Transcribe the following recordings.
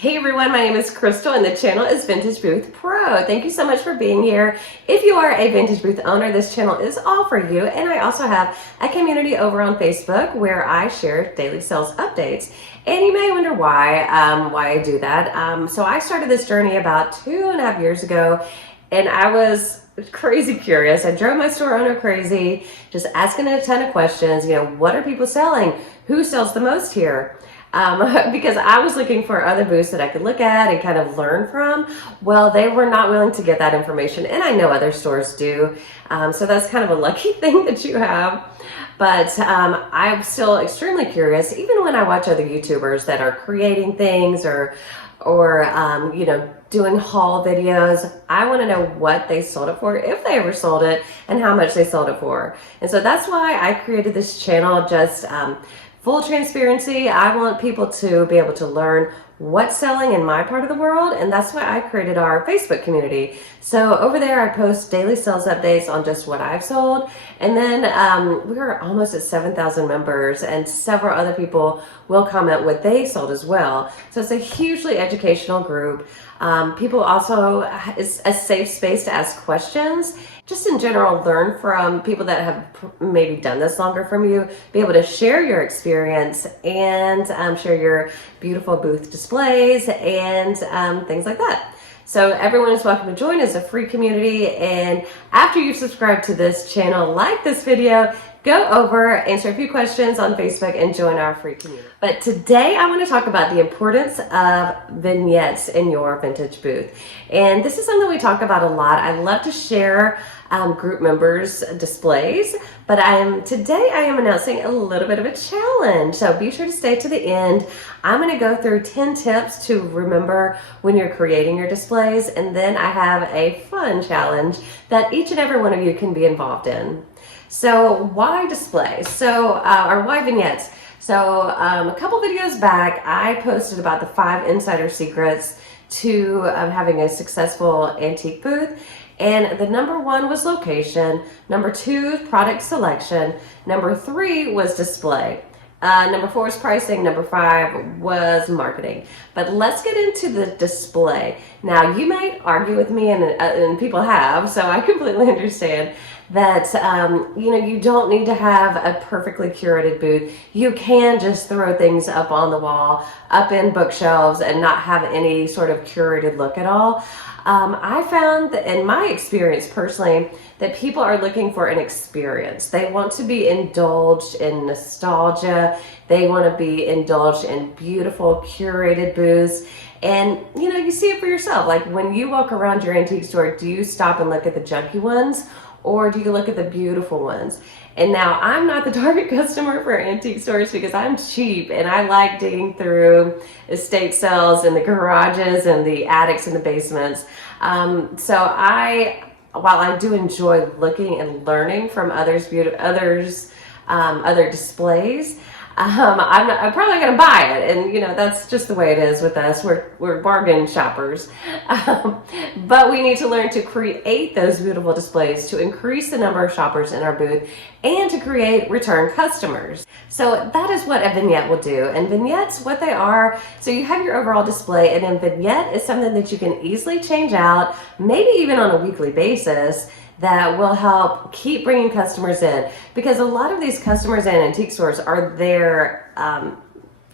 Hey everyone, my name is Crystal and the channel is Vintage Booth Pro. Thank you so much for being here. If you are a vintage booth owner, this channel is all for you. And I also have a community over on Facebook where I share daily sales updates. And you may wonder why I do that. So I started this journey about 2.5 years ago, and I was crazy curious. I drove my store owner crazy, just asking a ton of questions. What are people selling? Who sells the most here? Because I was looking for other booths that I could look at and kind of learn from. Well, they were not willing to get that information, and I know other stores do. So that's kind of a lucky thing that you have. But I'm still extremely curious, even when I watch other YouTubers that are creating things or doing haul videos. I want to know what they sold it for, if they ever sold it, and how much they sold it for. And so that's why I created this channel, just full transparency. I want people to be able to learn what's selling in my part of the world, and that's why I created our Facebook community. So over there I post daily sales updates on just what I've sold, and then we're almost at 7,000 members, and several other people will comment what they sold as well. So it's a hugely educational group. People also, it's a safe space to ask questions. Just in general, learn from people that have maybe done this longer from you, be able to share your experience and share your beautiful booth displays and things like that. So everyone is welcome to join. It's a free community, and after you've subscribed to this channel, like this video, go over, answer a few questions on Facebook, and join our free community. But today I want to talk about the importance of vignettes in your vintage booth. And this is something we talk about a lot. I love to share group members' displays, but today I am announcing a little bit of a challenge. So be sure to stay to the end. I'm going to go through 10 tips to remember when you're creating your displays, and then I have a fun challenge that each and every one of you can be involved in. So why display? Or why vignettes? So a couple videos back, I posted about the 5 insider secrets to having a successful antique booth. And the number 1 was location, number 2 product selection, number 3 was display. Number 4 is pricing, number 5 was marketing. But let's get into the display. Now, you may argue with me, and people have, so I completely understand that you don't need to have a perfectly curated booth. You can just throw things up on the wall, up in bookshelves, and not have any sort of curated look at all. I found that in my experience personally, that people are looking for an experience. They want to be indulged in nostalgia. They want to be indulged in beautiful curated booths. And you see it for yourself. Like when you walk around your antique store, do you stop and look at the junky ones, or do you look at the beautiful ones? And now I'm not the target customer for antique stores because I'm cheap and I like digging through estate sales and the garages and the attics and the basements. While I do enjoy looking and learning from other displays, I'm probably going to buy it, and that's just the way it is with us. We're bargain shoppers, but we need to learn to create those beautiful displays to increase the number of shoppers in our booth and to create return customers. So that is what a vignette will do. And vignettes, what they are, so you have your overall display, and a vignette is something that you can easily change out, maybe even on a weekly basis, that will help keep bringing customers in, because a lot of these customers in antique stores are there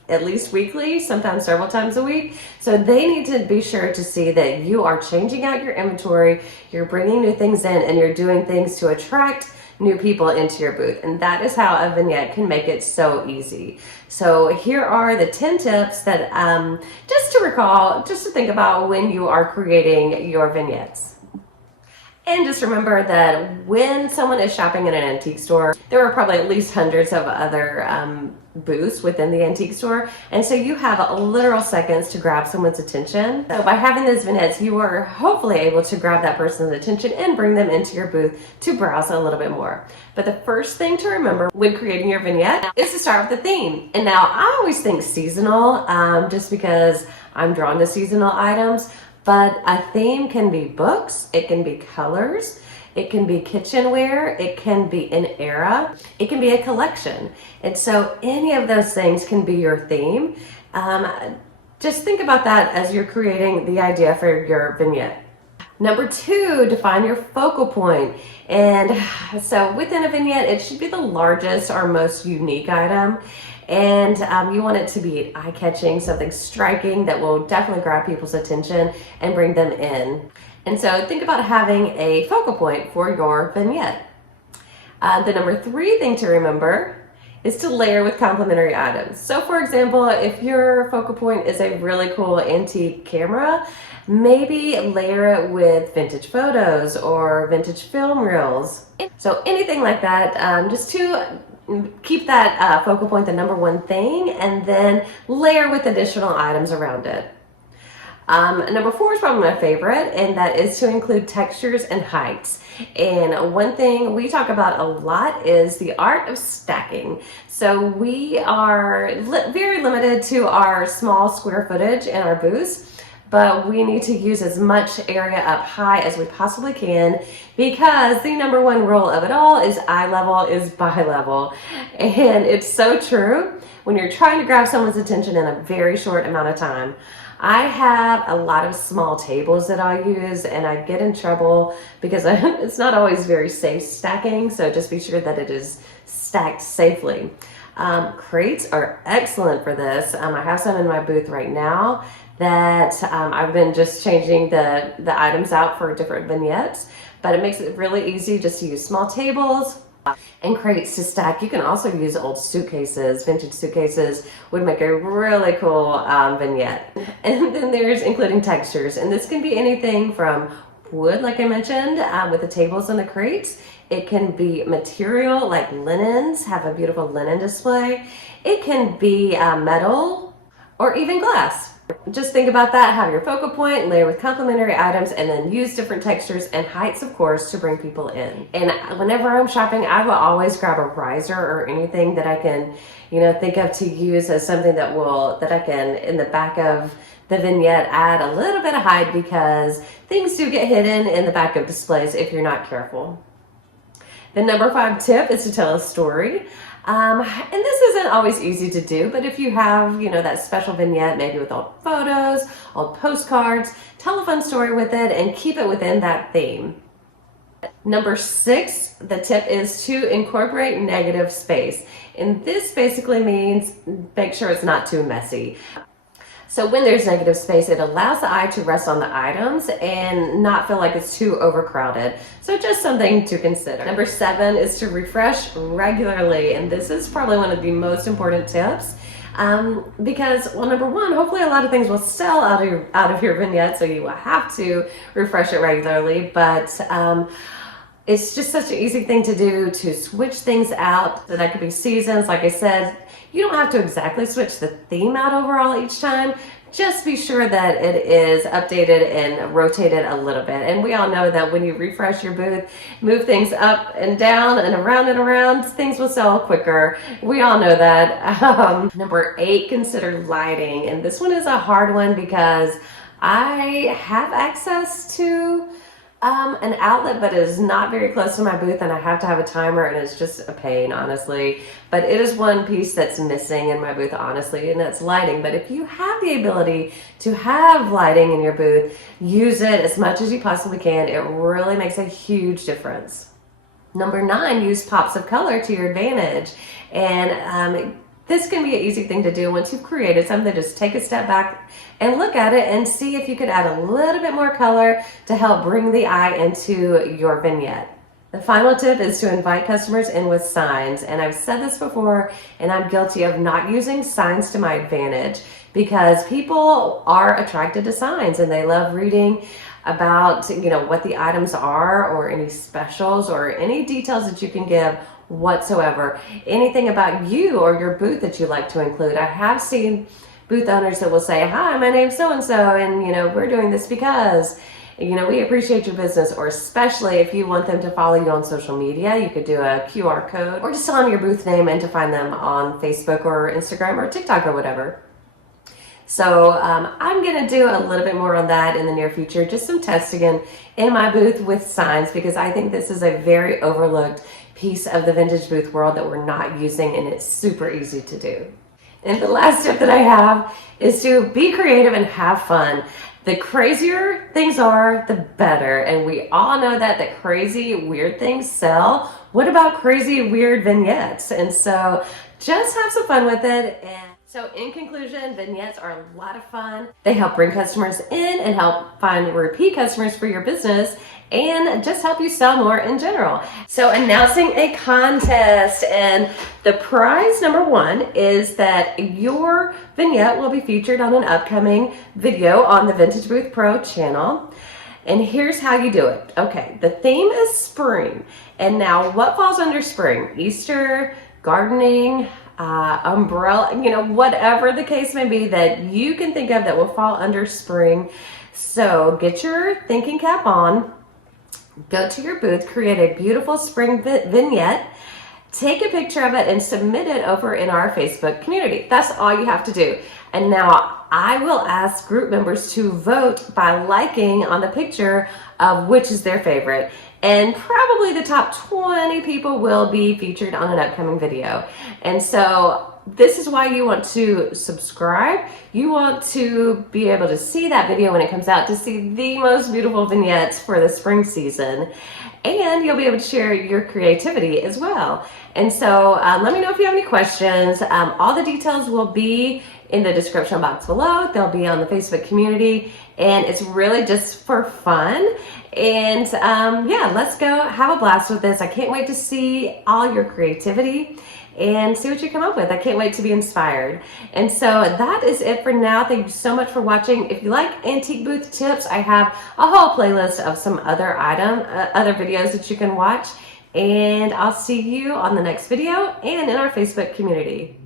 at least weekly, sometimes several times a week. So they need to be sure to see that you are changing out your inventory, you're bringing new things in, and you're doing things to attract new people into your booth. And that is how a vignette can make it so easy. So here are the 10 tips that just to think about when you are creating your vignettes. And just remember that when someone is shopping in an antique store, there are probably at least hundreds of other booths within the antique store. And so you have literal seconds to grab someone's attention. So by having those vignettes, you are hopefully able to grab that person's attention and bring them into your booth to browse a little bit more. But the first thing to remember when creating your vignette is to start with the theme. And now I always think seasonal, just because I'm drawn to seasonal items. But a theme can be books, it can be colors, it can be kitchenware, it can be an era, it can be a collection. And so any of those things can be your theme. just think about that as you're creating the idea for your vignette. Number 2, define your focal point. And so within a vignette, it should be the largest or most unique item. And you want it to be eye-catching, something striking that will definitely grab people's attention and bring them in. And so think about having a focal point for your vignette. The number 3 thing to remember is to layer with complementary items. So for example, if your focal point is a really cool antique camera, maybe layer it with vintage photos or vintage film reels. So anything like that, just to keep that focal point the number 1 thing, and then layer with additional items around it. Number 4 is probably my favorite, and that is to include textures and heights. And one thing we talk about a lot is the art of stacking. So we are very limited to our small square footage in our booths, but we need to use as much area up high as we possibly can, because the number 1 rule of it all is eye level is buy level. And it's so true when you're trying to grab someone's attention in a very short amount of time. I have a lot of small tables that I use, and I get in trouble because it's not always very safe stacking, so just be sure that it is stacked safely. Crates are excellent for this. I have some in my booth right now that I've been just changing the items out for different vignettes, but it makes it really easy just to use small tables and crates to stack. You can also use old suitcases. Vintage suitcases would make a really cool vignette. And then there's including textures, and this can be anything from wood, like I mentioned, with the tables and the crates. It can be material like linens, have a beautiful linen display. It can be metal or even glass. Just think about that, have your focal point, layer with complementary items, and then use different textures and heights, of course, to bring people in. And whenever I'm shopping, I will always grab a riser or anything that I can, think of to use as something that I can, in the back of the vignette, add a little bit of height, because things do get hidden in the back of displays if you're not careful. The number 5 tip is to tell a story. And this isn't always easy to do, but if you have, that special vignette, maybe with old photos, old postcards, tell a fun story with it and keep it within that theme. Number 6, the tip is to incorporate negative space. And this basically means make sure it's not too messy. So when there's negative space, it allows the eye to rest on the items and not feel like it's too overcrowded. So just something to consider. Number 7 is to refresh regularly. And this is probably one of the most important tips. Because, well, number 1, hopefully a lot of things will sell out of your vignette, so you will have to refresh it regularly. But it's just such an easy thing to do, to switch things out. So that could be seasons, like I said. You don't have to exactly switch the theme out overall each time. Just be sure that it is updated and rotated a little bit. And we all know that when you refresh your booth, move things up and down and around, things will sell quicker. We all know that. Number 8, consider lighting. And this one is a hard one because I have access to an outlet, but it is not very close to my booth, and I have to have a timer, and it's just a pain, honestly. But it is one piece that's missing in my booth, honestly, and that's lighting. But if you have the ability to have lighting in your booth, use it as much as you possibly can. It really makes a huge difference. Number 9, use pops of color to your advantage. And this can be an easy thing to do once you've created something. Just take a step back and look at it and see if you could add a little bit more color to help bring the eye into your vignette. The final tip is to invite customers in with signs. And I've said this before, and I'm guilty of not using signs to my advantage, because people are attracted to signs and they love reading about, what the items are, or any specials, or any details that you can give whatsoever. Anything about you or your booth that you like to include. I have seen booth owners that will say, "Hi, my name's so-and-so, and we're doing this because, we appreciate your business." Or especially if you want them to follow you on social media, you could do a QR code, or just tell them your booth name and to find them on Facebook or Instagram or TikTok or whatever. So I'm going to do a little bit more on that in the near future, just some testing in my booth with signs, because I think this is a very overlooked piece of the vintage booth world that we're not using, and it's super easy to do. And the last tip that I have is to be creative and have fun. The crazier things are, the better. And we all know that crazy, weird things sell. What about crazy, weird vignettes? And so just have some fun with it. And so in conclusion, vignettes are a lot of fun. They help bring customers in and help find repeat customers for your business and just help you sell more in general. So announcing a contest, and the prize number one is that your vignette will be featured on an upcoming video on the Vintage Booth Pro channel. And here's how you do it. Okay, the theme is spring. And now what falls under spring? Easter, gardening, umbrella, you know, whatever the case may be that you can think of that will fall under spring. So get your thinking cap on, go to your booth, create a beautiful spring vignette, take a picture of it and submit it over in our Facebook community. That's all you have to do. And now I will ask group members to vote by liking on the picture of which is their favorite. And probably the top 20 people will be featured on an upcoming video. And so this is why you want to subscribe. You want to be able to see that video when it comes out, to see the most beautiful vignettes for the spring season. And you'll be able to share your creativity as well. And so let me know if you have any questions. All the details will be in the description box below. They'll be on the Facebook community. And it's really just for fun. And yeah, let's go have a blast with this. I can't wait to see all your creativity and see what you come up with. I can't wait to be inspired. And so that is it for now. Thank you so much for watching. If you like antique booth tips, I have a whole playlist of some other other videos that you can watch. And I'll see you on the next video and in our Facebook community.